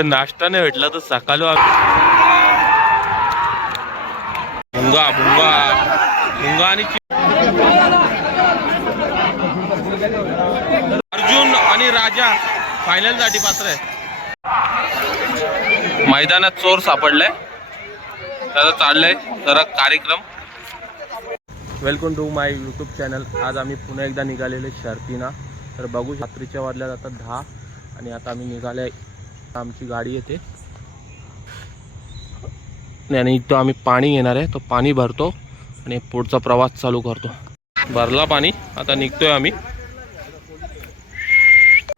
इकडे नाश्ता नाही भेटला तर सकाळी भुंगा भुंगा भुंगा आणि अर्जुन आणि राजा फायनलसाठी पात्र आहे. मैदानात चोर सापडलाय. त्याचा चाललाय जरा कार्यक्रम. Welcome to my YouTube channel आज आम्ही पुन्हा एकदा निघालेले शर्तीना. तर बघू रात्रीच्या वाजल्या जातात दहा आणि आता आम्ही निघाले आमची गाडी येते. आणि इथं आम्ही पाणी घेणार आहे. तो पाणी भरतो आणि पुढचा प्रवास चालू करतो. भरला पाणी. आता निघतोय आम्ही.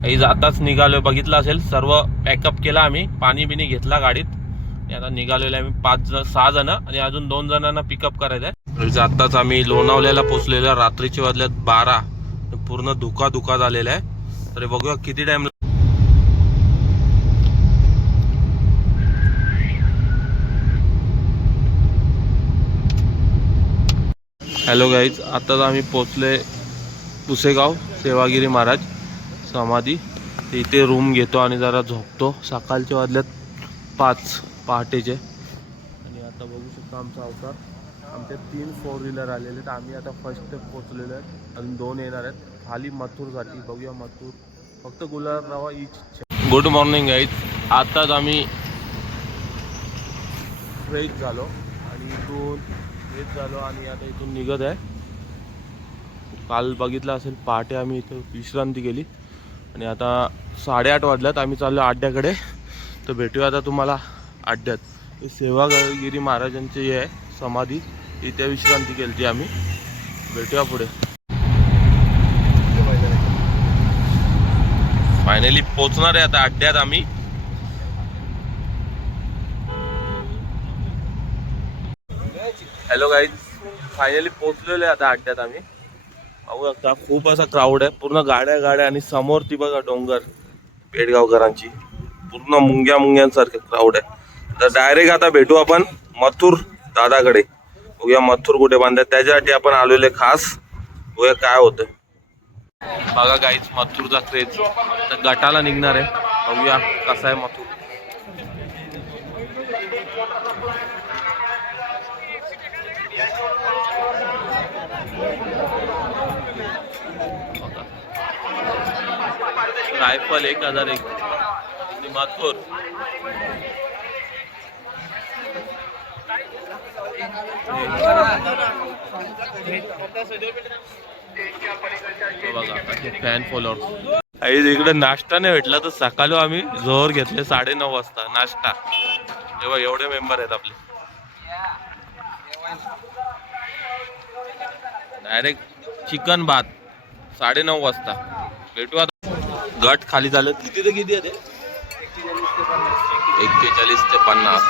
आताच जाताच निघालोय बघितलं असेल. सर्व पॅकअप केला आम्ही. पाणी बिनी घेतला गाडीत. आणि आता निघालेलो आम्ही पाच जण सहा जण आणि अजून दोन जणांना पिकअप करायचं म्हणजे आहे जाताच आम्ही लोणावल्याला पोचलेलो रात्रीच्या वाजल्यात बारा. पूर्ण धुका धुका झालेला आहे. तर बघूया किती टाइम हॅलो गाईज आत्ताच आम्ही पोचले पुसेगाव सेवागिरी महाराज समाधी. इथे रूम घेतो आणि जरा झोपतो. सकाळच्या वाजल्यात पाच पहाटेचे. आणि आता बघू शकतो आमचा अवतार. आमचे तीन फोर व्हीलर आलेले आहेत. आम्ही आता फर्स्ट पोचलेलो आहेत अजून दोन येणार आहेत. खाली मथुरसाठी बघूया मथुर. फक्त गुलाबरावा इच गुड मॉर्निंग गाईज आताच आम्ही फ्रेश झालो. आणि इथून झालो आणि आता इथून निघत आहे. काल बघितलं असेल पहाटे आम्ही इथं विश्रांती केली. आणि आता साडेआठ वाजल्यात आम्ही चाललो अड्ड्याकडे तर भेटूया आता तुम्हाला अड्ड्यात सेवागिरी महाराजांची हे आहे समाधी. इथे विश्रांती केली आम्ही. भेटूया पुढे. फायनली पोचणार आहे आता अड्ड्यात आम्ही. हॅलो गाईज फायनली पोचलेलो आहे आता अड्ड्यात आम्ही. पाहू शकता खूप असा क्राऊड आहे. पूर्ण गाड्या गाड्या आणि समोर ती बघा डोंगर पेडगावकरांची. पूर्ण मुंग्या मुंग्यांसारखे क्राऊड आहे. तर डायरेक्ट आता भेटू आपण मथुर दादाकडे. बघूया मथुर कुठे बांधतात. त्याच्यासाठी आपण आलेले खास. बघूया काय होतं बघा गाईज मथुरचा क्रेज तर गटाला निघणार आहे. बघूया कसा आहे मथुर. जायफल एक हजार एक. आणि माथूर फॅन फॉलोअर्स आई इकडे नाश्ता नाही भेटला तर सकाळी आम्ही जोर घेतले साडे नऊ वाजता. नाश्ता. तेव्हा एवढे मेंबर आहेत आपले. डायरेक्ट चिकन भात साडे नऊ वाजता. भेटू गट खाली झालं किती ते किती आहे ते एक्केचाळीस ते पन्नास.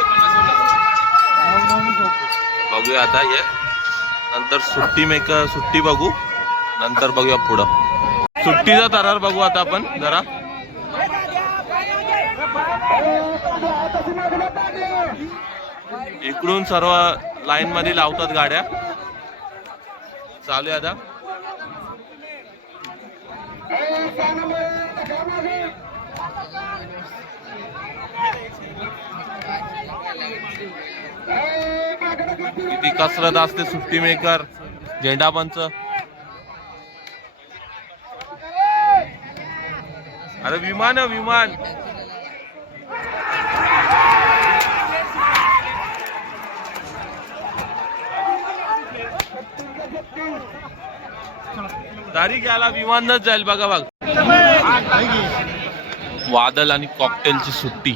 बघूया आता हे. नंतर सुट्टी मेकर सुट्टी बघू. नंतर बघूया पुढं. सुट्टीचा तरार बघू आता आपण जरा. इकडून सर्व लाईन मध्ये लावतात गाड्या. चालू आहे आता किती कसरत असते सुट्टी मेकर. झेंडा पंच. अरे विमान विमान. दारी घ्यायला विमानच जाईल बघा बघ. वादल आणि कॉकटेलची सुट्टी.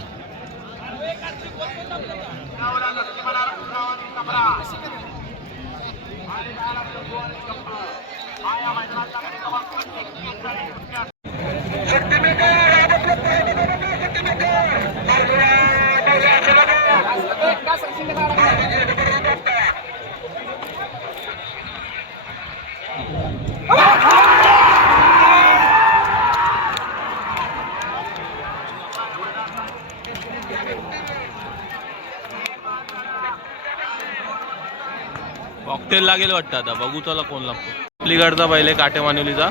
हॉटेल लागेल वाटतं आता. बघू त्याला कोण लागतो. अलीकडचा पहिले काटे मानवलीचा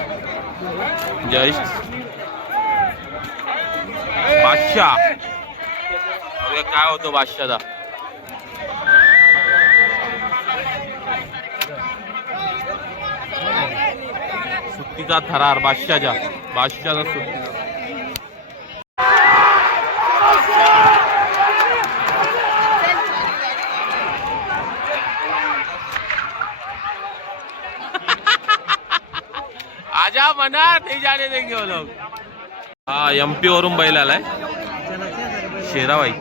जय बादशाह काय होतं बादशाचा सुट्टीचा थरार बादशाच्या बादशाचा सुट्टी. आजा मना नहीं जाने देंगे वो हो लोग हा एमपी वरून बैल आलाय. शेराबाई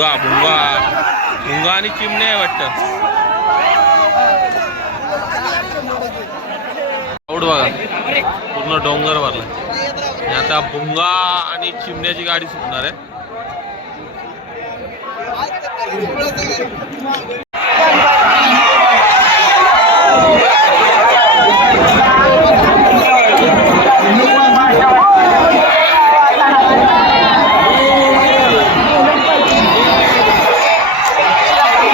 भुंगा भुंगा भुंगा आणि चिमणे आहे वाटतं. आऊट बघा. पूर्ण डोंगर भरला आता भुंगा आणि चिमण्याची गाडी सुटणार आहे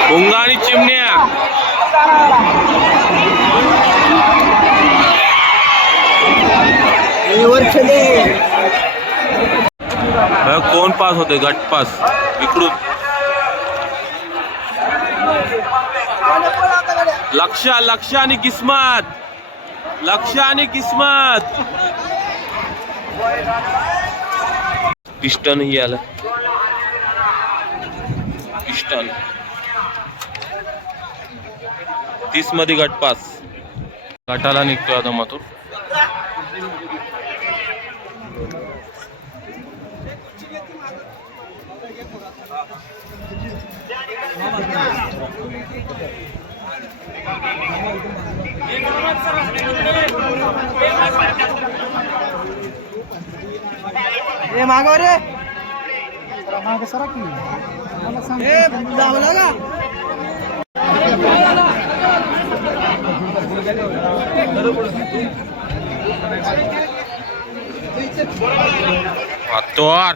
भुंगा आणि चिमण्या बघा, कोण पास होते इकडून. लक्ष लक्ष आणि किस्मत. लक्ष आणि किस्मत. पिस्टन ही आलं. पिस्टन. तीसमध्ये गटपास गटाला निघतोय आता मातूर ए मागव रे माग सरक ए जावला का Ator.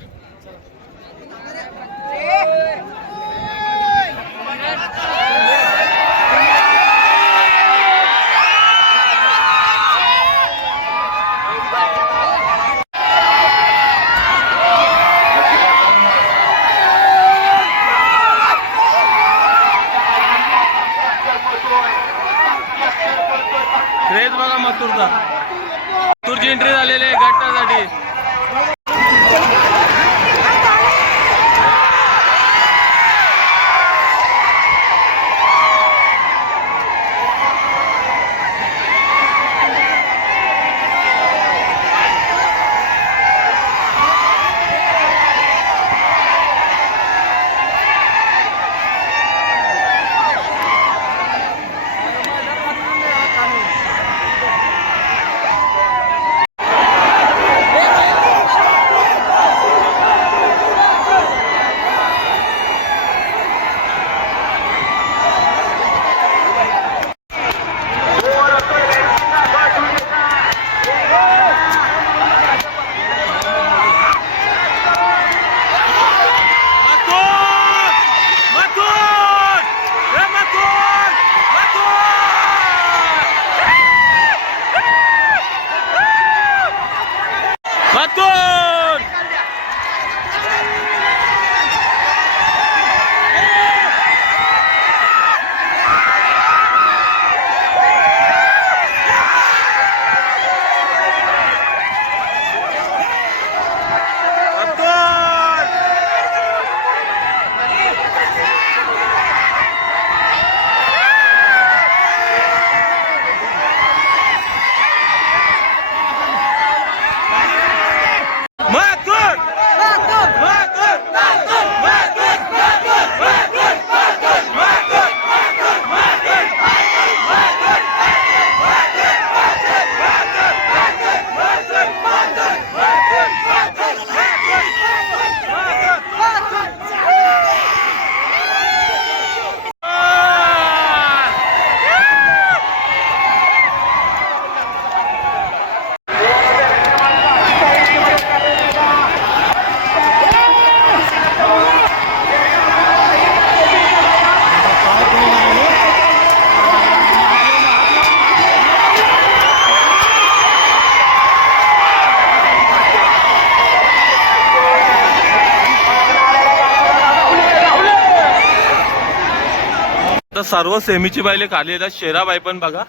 आता सर्व सेमीची बैले खाली येतात. शेराबाई पण बघा.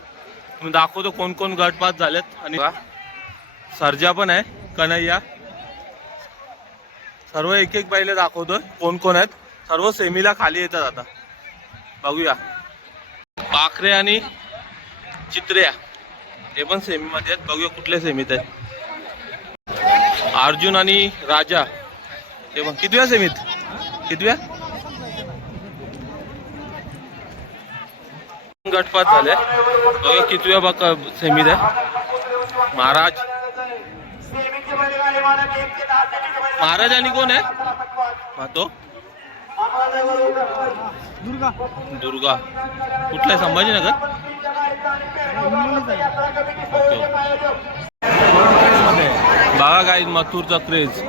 दाखवतो कोण कोण गटपात झालेत. आणि सर्जा पण आहे. कन्हैया. सर्व एक एक बैले दाखवतोय. कोण कोण आहेत. सर्व सेमीला खाली येतात आता. बघूया. पाखरे आणि चित्र्या ते पण सेमीमध्ये आहेत. बघूया कुठल्या सेमीत आहेत अर्जुन आणि राजा. ते पण कितव्या सेमीत? कितव्या? गटपात झाले. बघा कितव्या बघा सेमीत आहे. महाराज. महाराज आणि कोण आहे? पाहतो. दुर्गा. दुर्गा कुठला आहे? संभाजीनगर? ओके. ओके बघा काय मथुरचा क्रेज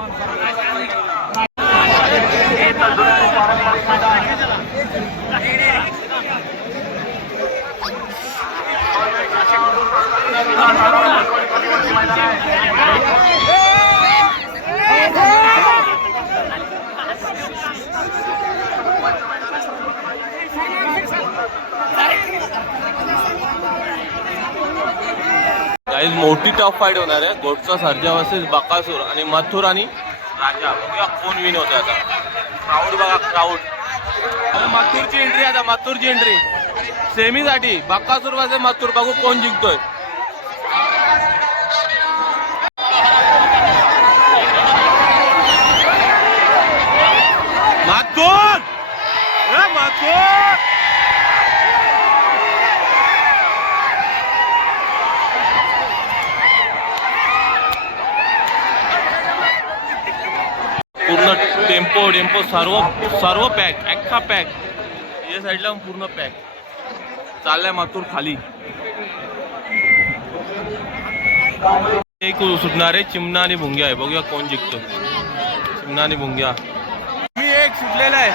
टफ फाईट होणार आहे. गोटचा सर्जा वर्सेस बकासूर आणि मथुर आणि राजा बघूया कोण विन होते आता. क्राऊड बघा क्राऊड मथुरची एंट्री आता मथुरची एंट्री सेमीसाठी बकासूर वर्सेस मथुर बघू कोण जिंकतोय. मथुर मथुर पूर्ण टेम्पो टेम्पो सर्व सर्व पॅक अख्खा पॅक या साईडला पूर्ण पॅक चाललाय मातूर खाली. एक सुटणार आहे चिमणा आणि भुंग्या आहे. बघूया कोण जिंकतो. चिमणा आणि भुंग्या. मी एक सुटलेला आहे.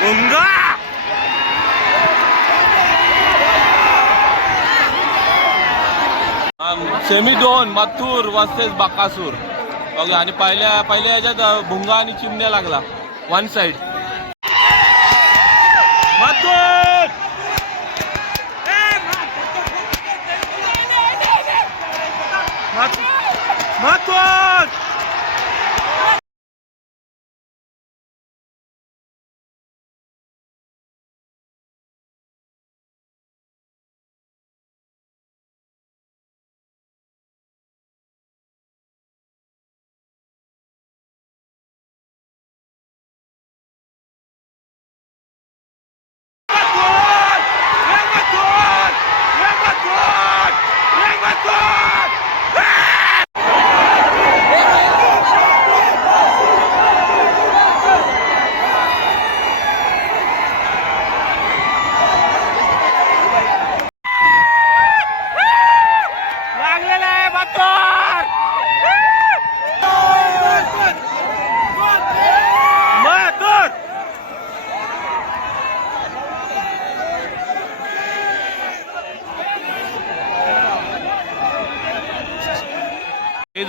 भुंगा! सेमी दोन मथूर वर्सेस बाकासूर. ओके आणि पहिल्या पहिल्या ह्याच्यात भुंगा आणि चिमण्या लागला. One side Mathur!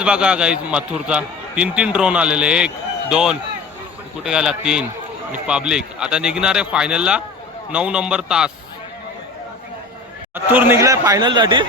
बघा गाईज मथुरचा. तीन तीन ड्रोन आलेले. एक दोन. कुठे गेला? तीन. आणि पब्लिक आता निघणार आहे फायनलला नऊ नंबर तास. मथुर निघलाय फायनलसाठी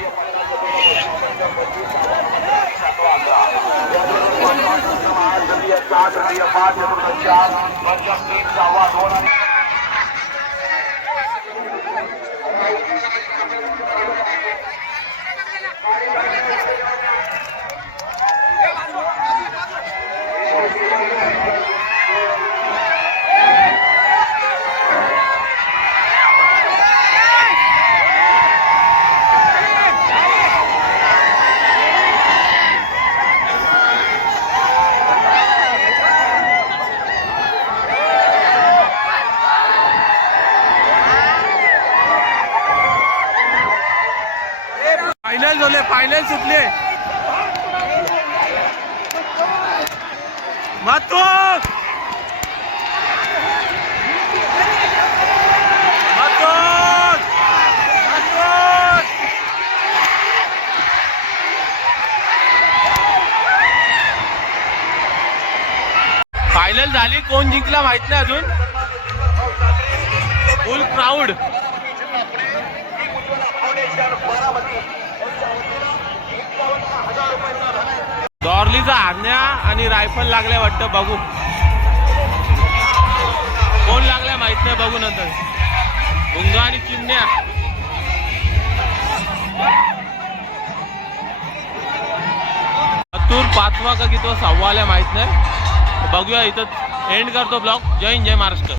फायनल झाले फायनल सुटले. मथुर फायनल झाली झाली कोण जिंकला माहीत नाही अजून? Full crowd. आज्ञा आणि रायफल लागल्या वाटतं बघू. कोण लागल्या माहीत नाही बघू नंतर. भुंगा आणि चिमण्या. अतूर पाचवा का तो सहावा आल्या माहीत नाही. बघूया इथं एंड करतो ब्लॉग. जय हिंद जय महाराष्ट्र.